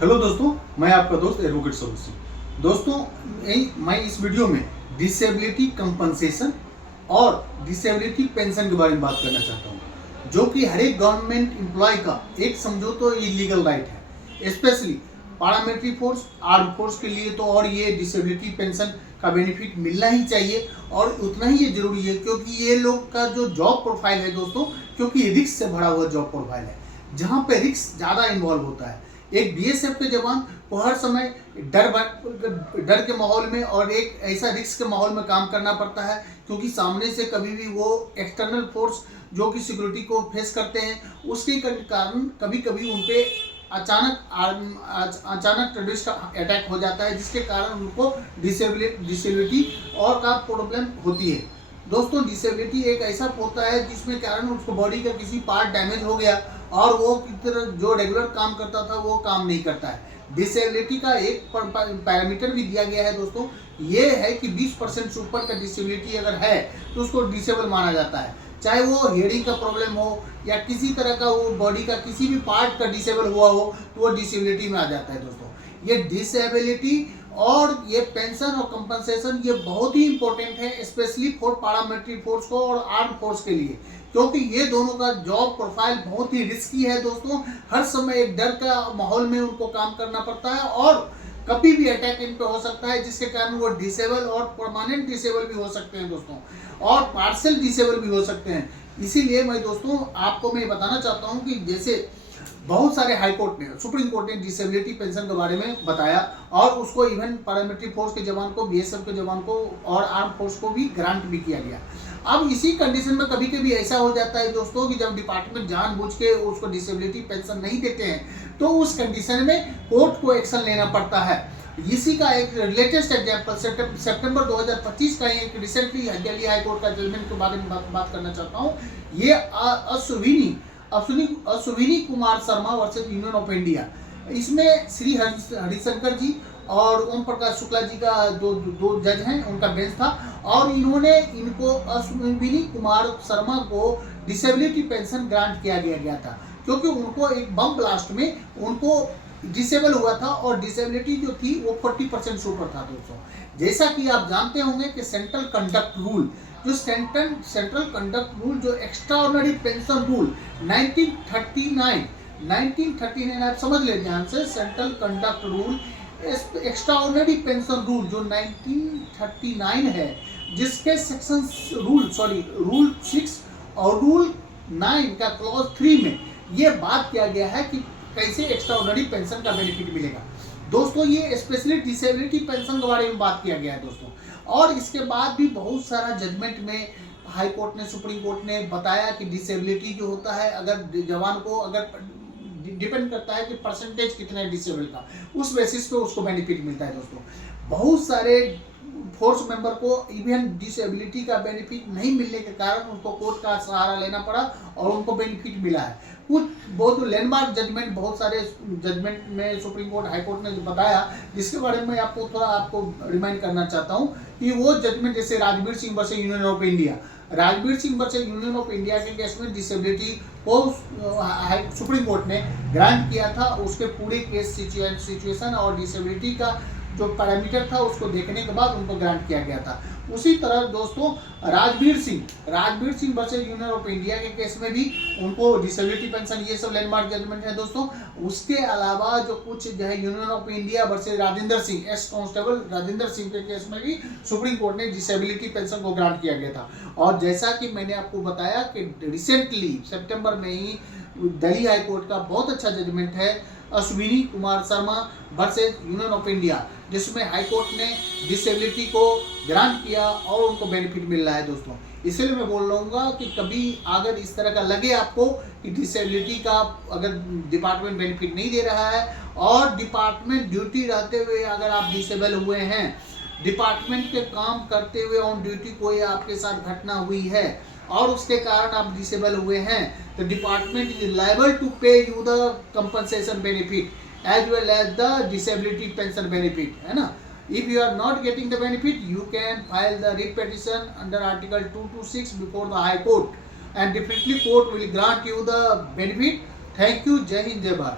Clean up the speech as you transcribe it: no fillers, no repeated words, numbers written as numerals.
Hello दोस्तों, मैं आपका दोस्त एडवोकेट सरोसी। दोस्तों, मैं इस वीडियो में डिसेबिलिटी कंपनसेशन और डिसेबिलिटी पेंशन के बारे में बात करना चाहता हूँ, जो कि हर एक गवर्नमेंट एम्प्लॉय का एक समझो तो ये लीगल राइट है। Specially paramilitary force, arm force के लिए तो और ये डिसेबिलिटी पेंशन का बेनिफिट मिलना ही चाहिए और उतना ही ये जरूरी है, क्योंकि ये लोग का जो जॉब प्रोफाइल है दोस्तों, क्योंकि रिस्क से भरा हुआ जॉब प्रोफाइल है, जहाँ पे रिस्क ज़्यादा इन्वॉल्व होता है। एक बीएसएफ के जवान को हर समय डर के माहौल में और एक ऐसा रिस्क के माहौल में काम करना पड़ता है, क्योंकि सामने से कभी भी वो एक्सटर्नल फोर्स जो कि सिक्योरिटी को फेस करते हैं, उसके कारण कभी कभी उन पे अचानक टेररिस्ट अटैक हो जाता है, जिसके कारण उनको डिसेबिलिटी और का प्रॉब्लम होती है। दोस्तों, डिसेबिलिटी एक ऐसा होता है जिसमें कारण उसको बॉडी का किसी पार्ट डैमेज हो गया और वो जो रेगुलर काम करता था वो काम नहीं करता है। डिसेबिलिटी का एक पैरामीटर भी दिया गया है दोस्तों, ये है कि 20% से ऊपर का डिसेबिलिटी अगर है तो उसको डिसेबल माना जाता है, चाहे वो हियरिंग का प्रॉब्लम हो या किसी तरह का वो बॉडी का किसी भी पार्ट का डिसेबल हुआ हो तो वो डिसेबिलिटी में आ जाता है। दोस्तों, ये डिसेबिलिटी और ये पेंशन और कंपनसेशन ये बहुत ही इंपॉर्टेंट है, स्पेशली फॉर पारामिलिट्री फोर्स को और आर्म फोर्स के लिए, क्योंकि ये दोनों का जॉब प्रोफाइल बहुत ही रिस्की है। दोस्तों, हर समय एक डर का माहौल में उनको काम करना पड़ता है और कभी भी अटैक इन पे हो सकता है, जिसके कारण वो डिसेबल और परमानेंट डिसेबल भी हो सकते हैं दोस्तों, और पार्शियल डिसेबल भी हो सकते हैं। इसीलिए मैं दोस्तों आपको मैं बताना चाहता हूँ कि जैसे बहुत सारे हाई कोर्ट ने, सुप्रीम कोर्ट ने डिसेबिलिटी पेंशन के बारे में बताया और उसको इवन पैरामिलिट्री फोर्स के जवान को, बीएसएफ के जवान को और आर्म फोर्स को भी ग्रांट भी किया गया। अब इसी कंडीशन में कभी कभी ऐसा हो जाता है दोस्तों कि जब डिपार्टमेंट जानबूझ के उसको डिसेबिलिटी पेंशन नहीं देते हैं तो उस कंडीशन में कोर्ट को एक्शन लेना पड़ता है। इसी का एक लेटेस्ट एग्जांपल सितंबर 2025 का एक रिसेंटली दिल्ली हाई कोर्ट का जजमेंट के बारे में बात करना चाहता हूँ। ये Ashwini Kumar Sharma versus union of India, इसमें श्री हरिशंकर जी और ओम प्रकाश शुक्ला जी का दो जज हैं, उनका बेंच था और इन्होंने इनको अश्विनी कुमार शर्मा को डिसेबिलिटी पेंशन ग्रांट किया गया था, क्योंकि उनको एक बम ब्लास्ट में उनको डिसेबल हुआ था और डिसेबिलिटी जो थी वो 40% से ऊपर था। दोस्तों, जैसा कि आप जानते होंगे कि सेंट्रल कंडक्ट रूल, जो सेंट्रल कंडक्ट रूल, जो एक्स्ट्राऑर्डिनरी पेंशन रूल 1939 आप समझ ले ध्यान से, central conduct rule extraordinary pension rule जो 1939 है, जिसके सेक्शन रूल 6 और रूल 9 का क्लॉज 3 में ये बात किया गया है कि कैसे एक्स्ट्राऑर्डिनरी पेंशन का बेनिफिट मिलेगा। दोस्तों, ये स्पेशली डिसेबिलिटी पेंशन के बारे में बात किया गया है दोस्तों, और इसके बाद भी बहुत सारा जजमेंट में हाई कोर्ट ने, सुप्रीम कोर्ट ने बताया कि डिसेबिलिटी जो होता है, अगर जवान को अगर डिपेंड करता है कि परसेंटेज कितना है डिसेबल का, उस बेसिस पे उसको बेनिफिट मिलता है। दोस्तों, बहुत सारे फोर्स मेंबर को इवन डिसेबिलिटी का बेनिफिट नहीं मिलने के कारण उनको कोर्ट का सहारा लेना पड़ा और उनको बेनिफिट मिला है। कुछ बहुत लैंडमार्क जजमेंट, बहुत सारे जजमेंट में सुप्रीम कोर्ट, हाई कोर्ट ने बताया, जिसके बारे में आपको रिमाइंड करना चाहता हूँ कि वो जजमेंट जैसे Rajveer Singh versus union of India, Rajveer Singh versus union of India के केस में डिसेबिलिटी को सुप्रीम कोर्ट ने ग्रांट किया था, उसके पूरे केस सिचुएशन और डिसेबिलिटी का जो पैरामीटर था उसको देखने के बाद उनको ग्रांट किया गया था। उसी तरह दोस्तों, Rajveer Singh versus union of India के केस में भी उनको डिसेबिलिटी पेंशन, ये सब लैंडमार्क जजमेंट है दोस्तों। उसके अलावा जो कुछ जो है union of India versus Rajendra Singh, S constable Rajendra Singh के केस में भी सुप्रीम कोर्ट ने डिसेबिलिटी पेंशन को ग्रांट किया गया था। और जैसा कि मैंने आपको बताया कि रिसेंटली सितंबर में ही दिल्ली हाई कोर्ट का बहुत अच्छा जजमेंट है Ashwini Kumar Sharma versus union of India, जिसमें हाई कोर्ट ने डिसेबिलिटी को ग्रांट किया और उनको बेनिफिट मिल रहा है। दोस्तों, इसलिए मैं बोल रहूँगा कि कभी अगर इस तरह का लगे आपको कि डिसेबिलिटी का अगर डिपार्टमेंट बेनिफिट नहीं दे रहा है और डिपार्टमेंट ड्यूटी रहते हुए अगर आप डिसेबल हुए हैं, डिपार्टमेंट के काम करते हुए ऑन ड्यूटी कोई आपके साथ घटना हुई है और उसके कारण आप डिसेबल हुए हैं, तो department is liable to pay you the compensation benefit as well as the disability pension benefit, है ना। If you are not getting the benefit, you can file the writ petition under Article 226 before the High Court, and definitely court will grant you the benefit. Thank you. Jai Hind, Jai Bharat.